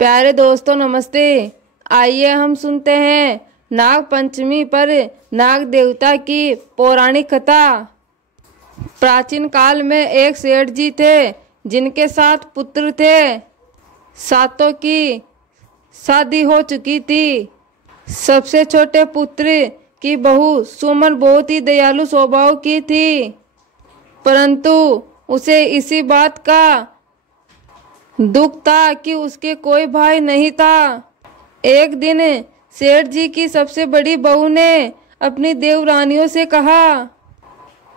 प्यारे दोस्तों नमस्ते। आइए हम सुनते हैं नाग पंचमी पर नाग देवता की पौराणिक कथा। प्राचीन काल में एक सेठ जी थे जिनके 7 पुत्र थे। सातों की शादी हो चुकी थी। सबसे छोटे पुत्र की बहू सुमन बहुत ही दयालु स्वभाव की थी, परंतु उसे इसी बात का दुख था कि उसके कोई भाई नहीं था। एक दिन सेठ जी की सबसे बड़ी बहू ने अपनी देवरानियों से कहा,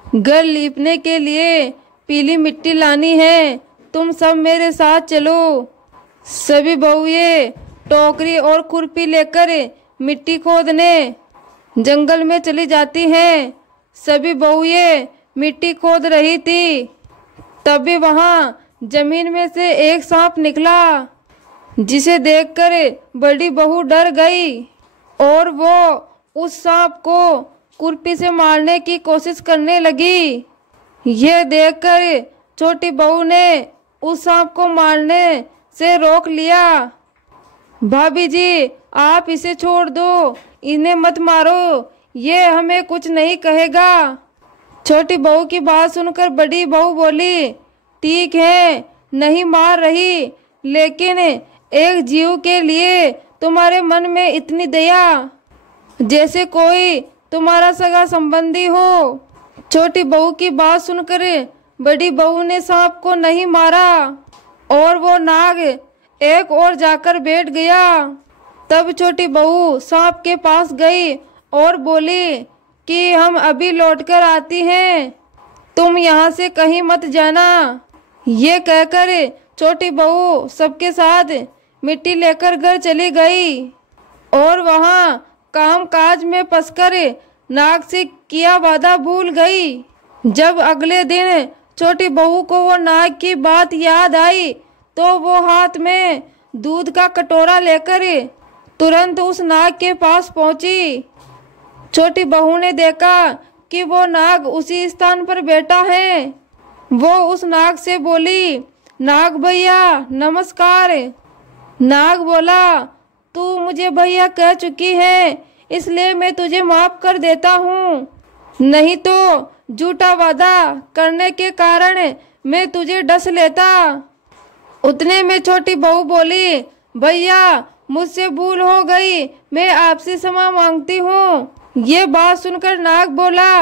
घर लीपने के लिए पीली मिट्टी लानी है, तुम सब मेरे साथ चलो। सभी बहुएं टोकरी और खुरपी लेकर मिट्टी खोदने जंगल में चली जाती हैं। सभी बहुएं मिट्टी खोद रही थी, तभी वहां जमीन में से एक सांप निकला, जिसे देखकर बड़ी बहू डर गई और वो उस सांप को खुरपी से मारने की कोशिश करने लगी। यह देखकर छोटी बहू ने उस सांप को मारने से रोक लिया। भाभी जी, आप इसे छोड़ दो, इन्हें मत मारो, ये हमें कुछ नहीं कहेगा। छोटी बहू की बात सुनकर बड़ी बहू बोली, ठीक है, नहीं मार रही, लेकिन एक जीव के लिए तुम्हारे मन में इतनी दया, जैसे कोई तुम्हारा सगा संबंधी हो। छोटी बहू की बात सुनकर बड़ी बहू ने सांप को नहीं मारा और वो नाग एक ओर जाकर बैठ गया। तब छोटी बहू सांप के पास गई और बोली कि हम अभी लौटकर आती हैं, तुम यहाँ से कहीं मत जाना। ये कहकर छोटी बहू सबके साथ मिट्टी लेकर घर चली गई और वहाँ काम काज में फंसकर नाग से किया वादा भूल गई। जब अगले दिन छोटी बहू को वो नाग की बात याद आई तो वो हाथ में दूध का कटोरा लेकर तुरंत उस नाग के पास पहुंची। छोटी बहू ने देखा कि वो नाग उसी स्थान पर बैठा है। वो उस नाग से बोली, नाग भैया नमस्कार। नाग बोला, तू मुझे भैया कह चुकी है, इसलिए मैं तुझे माफ कर देता हूँ, नहीं तो झूठा वादा करने के कारण मैं तुझे डस लेता। उतने में छोटी बहू बोली, भैया मुझसे भूल हो गई, मैं आपसे क्षमा मांगती हूँ। ये बात सुनकर नाग बोला,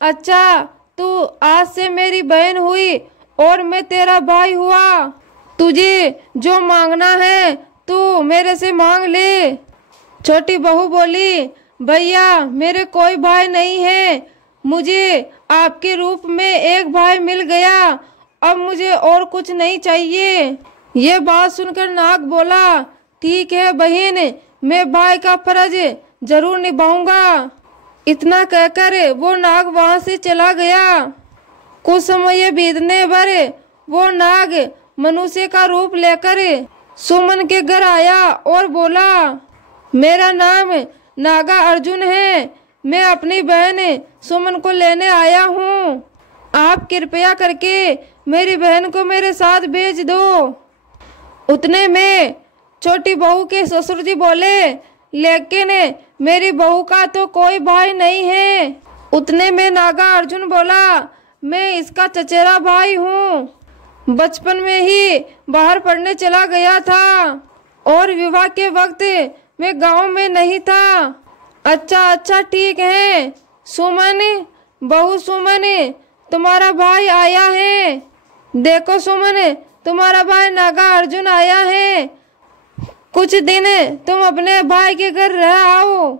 अच्छा, तू आज से मेरी बहन हुई और मैं तेरा भाई हुआ। तुझे जो मांगना है तू मेरे से मांग ले। छोटी बहू बोली, भैया मेरे कोई भाई नहीं है, मुझे आपके रूप में एक भाई मिल गया, अब मुझे और कुछ नहीं चाहिए। ये बात सुनकर नाग बोला, ठीक है बहन, मैं भाई का फर्ज जरूर निभाऊंगा। इतना कहकर वो नाग वहां से चला गया। कुछ समय बीतने पर वो नाग मनुष्य का रूप लेकर सुमन के घर आया और बोला, मेरा नाम नागा अर्जुन है, मैं अपनी बहन सुमन को लेने आया हूँ, आप कृपया करके मेरी बहन को मेरे साथ भेज दो। उतने में छोटी बहू के ससुर जी बोले, लेकिन मेरी बहू का तो कोई भाई नहीं है। उतने में नागा अर्जुन बोला, मैं इसका चचेरा भाई हूँ, बचपन में ही बाहर पढ़ने चला गया था और विवाह के वक्त मैं गांव में नहीं था। अच्छा ठीक है सुमन, बहू सुमन, तुम्हारा भाई आया है। देखो सुमन, तुम्हारा भाई नागा अर्जुन आया है, कुछ दिन तुम अपने भाई के घर रह आओ।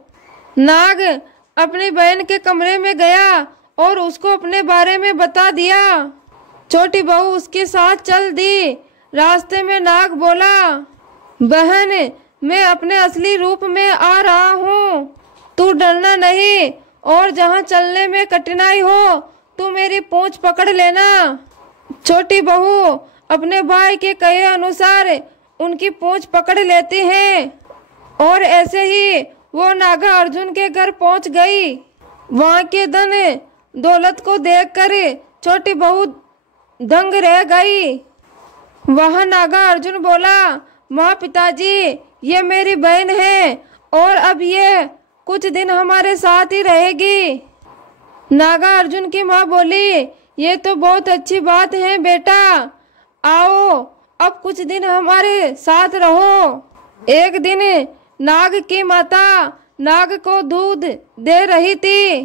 नाग अपनी बहन के कमरे में गया और उसको अपने बारे में बता दिया। छोटी बहू उसके साथ चल दी। रास्ते में नाग बोला, बहन मैं अपने असली रूप में आ रहा हूँ, तू डरना नहीं और जहाँ चलने में कठिनाई हो तू मेरी पूंछ पकड़ लेना। छोटी बहू अपने भाई के कहे अनुसार उनकी पूंछ पकड़ लेती है और ऐसे ही वो नागा अर्जुन के घर पहुंच गई। वहां के धन दौलत को देखकर छोटी बहू दंग रह गई। वह नागा अर्जुन बोला, माँ पिताजी, ये मेरी बहन है और अब ये कुछ दिन हमारे साथ ही रहेगी। नागार्जुन की माँ बोली, ये तो बहुत अच्छी बात है बेटा, आओ अब कुछ दिन हमारे साथ रहो। एक दिन नाग की माता नाग को दूध दे रही थी।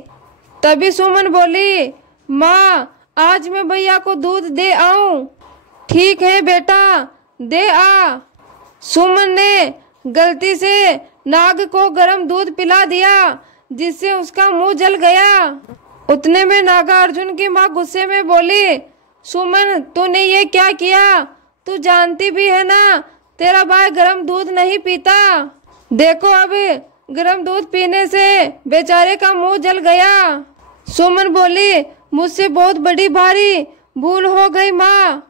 तभी सुमन बोली, माँ आज मैं भैया को दूध दे आऊं। ठीक है बेटा, दे आ। सुमन ने गलती से नाग को गर्म दूध पिला दिया, जिससे उसका मुंह जल गया। उतने में नागार्जुन की माँ गुस्से में बोली, सुमन तूने ये क्या किया? तू जानती भी है ना तेरा भाई गर्म दूध नहीं पीता। देखो अब गर्म दूध पीने से बेचारे का मुंह जल गया। सुमन बोली, मुझसे बहुत बड़ी भारी भूल हो गई माँ।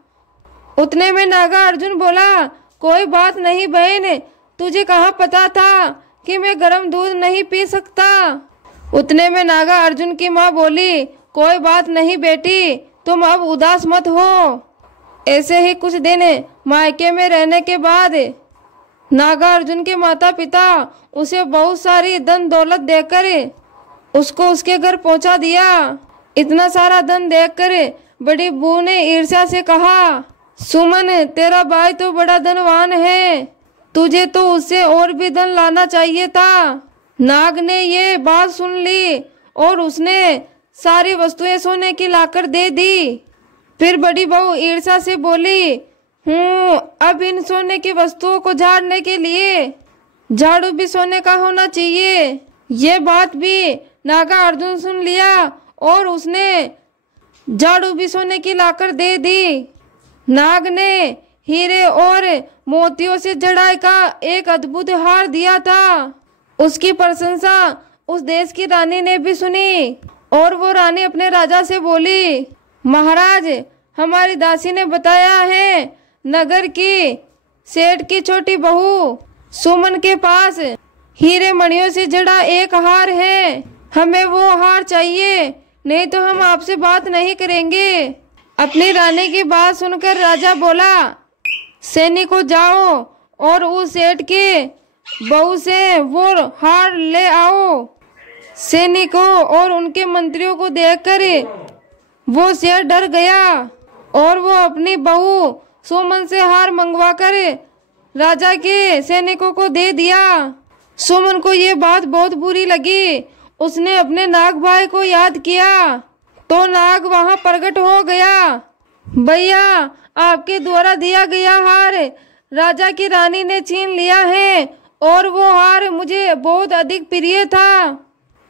उतने में नागार्जुन बोला, कोई बात नहीं बहन, तुझे कहाँ पता था कि मैं गर्म दूध नहीं पी सकता। उतने में नागार्जुन की माँ बोली, कोई बात नहीं बेटी, तुम अब उदास मत हो। ऐसे ही कुछ दिन मायके में रहने के बाद नागार्जुन के माता पिता उसे बहुत सारी धन दौलत देकर उसको उसके घर पहुंचा दिया। इतना सारा धन देखकर बड़ी बहू ने ईर्ष्या से कहा, सुमन तेरा भाई तो बड़ा धनवान है, तुझे तो उससे और भी धन लाना चाहिए था। नाग ने ये बात सुन ली और उसने सारी वस्तुएं सोने की लाकर दे दी। फिर बड़ी बहू ईर्ष्या से बोली, अब इन सोने की वस्तुओं को झाड़ने के लिए झाड़ू भी सोने का होना चाहिए। ये बात भी नागार्जुन सुन लिया और उसने झाड़ू भी सोने की लाकर दे दी। नाग ने हीरे और मोतियों से जड़ाई का एक अद्भुत हार दिया था। उसकी प्रशंसा उस देश की रानी ने भी सुनी और वो रानी अपने राजा से बोली, महाराज हमारी दासी ने बताया है नगर की सेठ की छोटी बहू सुमन के पास हीरे मणियों से जड़ा एक हार है, हमें वो हार चाहिए, नहीं तो हम आपसे बात नहीं करेंगे। अपनी रानी की बात सुनकर राजा बोला, सैनिकों जाओ और उस सेठ के बहू से वो हार ले आओ। सैनिकों और उनके मंत्रियों को देखकर वो सेठ डर गया और वो अपनी बहू सुमन से हार मंगवाकर राजा के सैनिकों को दे दिया। सुमन को ये बात बहुत बुरी लगी। उसने अपने नाग भाई को याद किया तो नाग वहां प्रकट हो गया। भैया आपके द्वारा दिया गया हार राजा की रानी ने छीन लिया है और वो हार मुझे बहुत अधिक प्रिय था।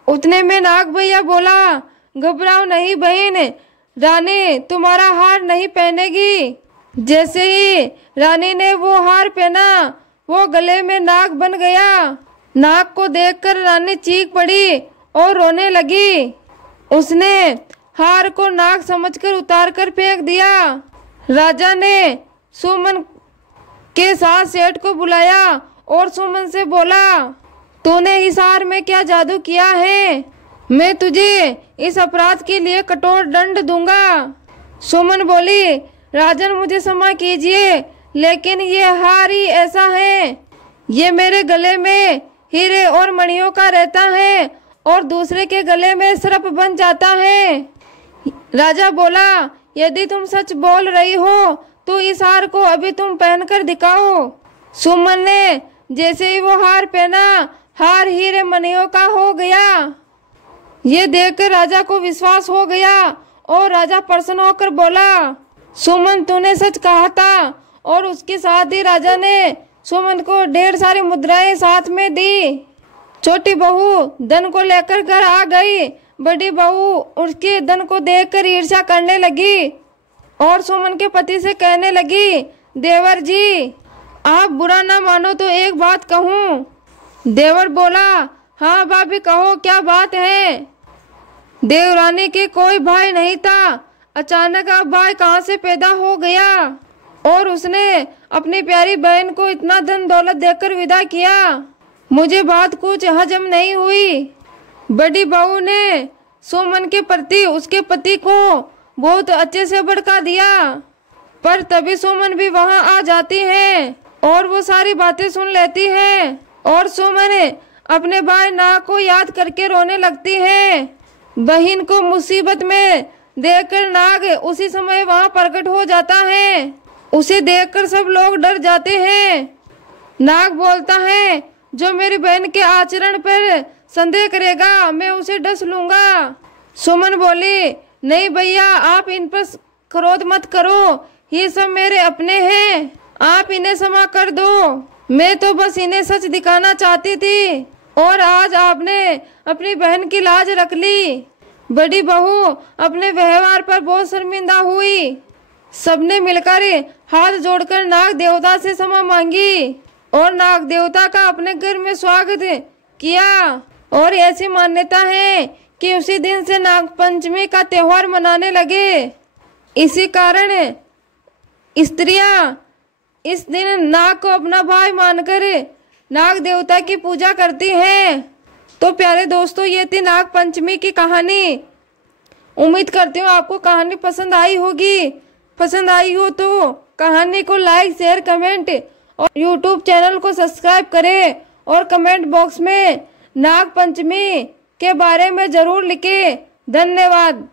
उतने में नाग भैया बोला, घबराओ नहीं बहन, रानी तुम्हारा हार नहीं पहनेगी। जैसे ही रानी ने वो हार पहना वो गले में नाग बन गया। नाग को देखकर रानी चीख पड़ी और रोने लगी। उसने हार को नाग समझकर उतार कर फेंक दिया। राजा ने सुमन के साथ सेठ को बुलाया और सुमन से बोला, तूने इस हार में क्या जादू किया है? मैं तुझे इस अपराध के लिए कठोर दंड दूंगा। सुमन बोली, राजन मुझे क्षमा कीजिए, लेकिन ये हार ही ऐसा है, ये मेरे गले में हीरे और मणियों का रहता है और दूसरे के गले में सर्प बन जाता है। राजा बोला, यदि तुम सच बोल रही हो तो इस हार को अभी तुम पहनकर दिखाओ। सुमन ने जैसे ही वो हार पहना, हार हीरे मणियों का हो गया। ये देखकर राजा को विश्वास हो गया और राजा प्रसन्न होकर बोला, सुमन तूने सच कहा था। और उसके साथ ही राजा ने सुमन को ढेर सारी मुद्राएं साथ में दी। छोटी बहू धन को लेकर घर आ गई। बड़ी बहू उसके धन को देखकर ईर्ष्या करने लगी और सुमन के पति से कहने लगी, देवर जी आप बुरा ना मानो तो एक बात कहूँ। देवर बोला, हाँ भाभी कहो, क्या बात है? देवरानी के कोई भाई नहीं था, अचानक अब भाई कहाँ से पैदा हो गया और उसने अपनी प्यारी बहन को इतना धन दौलत देकर विदा किया। मुझे बात कुछ हजम नहीं हुई। बड़ी बहू ने सुमन के प्रति उसके पति को बहुत अच्छे से भड़का दिया, पर तभी सुमन भी वहां आ जाती है और वो सारी बातें सुन लेती है और सुमन अपने भाई नाग को याद करके रोने लगती है। बहन को मुसीबत में देखकर नाग उसी समय वहां प्रकट हो जाता है। उसे देखकर सब लोग डर जाते हैं। नाग बोलता है, जो मेरी बहन के आचरण पर संदेह करेगा मैं उसे डस लूंगा। सुमन बोली, नहीं भैया, आप इन पर क्रोध मत करो, ये सब मेरे अपने हैं, आप इन्हें क्षमा कर दो। मैं तो बस इन्हें सच दिखाना चाहती थी और आज आपने अपनी बहन की लाज रख ली। बड़ी बहू अपने व्यवहार पर बहुत शर्मिंदा हुई। सबने मिलकर हाथ जोड़कर नाग देवता से क्षमा मांगी और नाग देवता का अपने घर में स्वागत किया। और ऐसी मान्यता है कि उसी दिन से नाग पंचमी का त्योहार मनाने लगे। इसी कारण स्त्रियां इस दिन नाग को अपना भाई मानकर नाग देवता की पूजा करती हैं। तो प्यारे दोस्तों, ये थी नाग पंचमी की कहानी। उम्मीद करती हूँ आपको कहानी पसंद आई होगी। पसंद आई हो तो कहानी को लाइक, शेयर, कमेंट और यूट्यूब चैनल को सब्सक्राइब करें और कमेंट बॉक्स में नाग पंचमी के बारे में जरूर लिखें। धन्यवाद।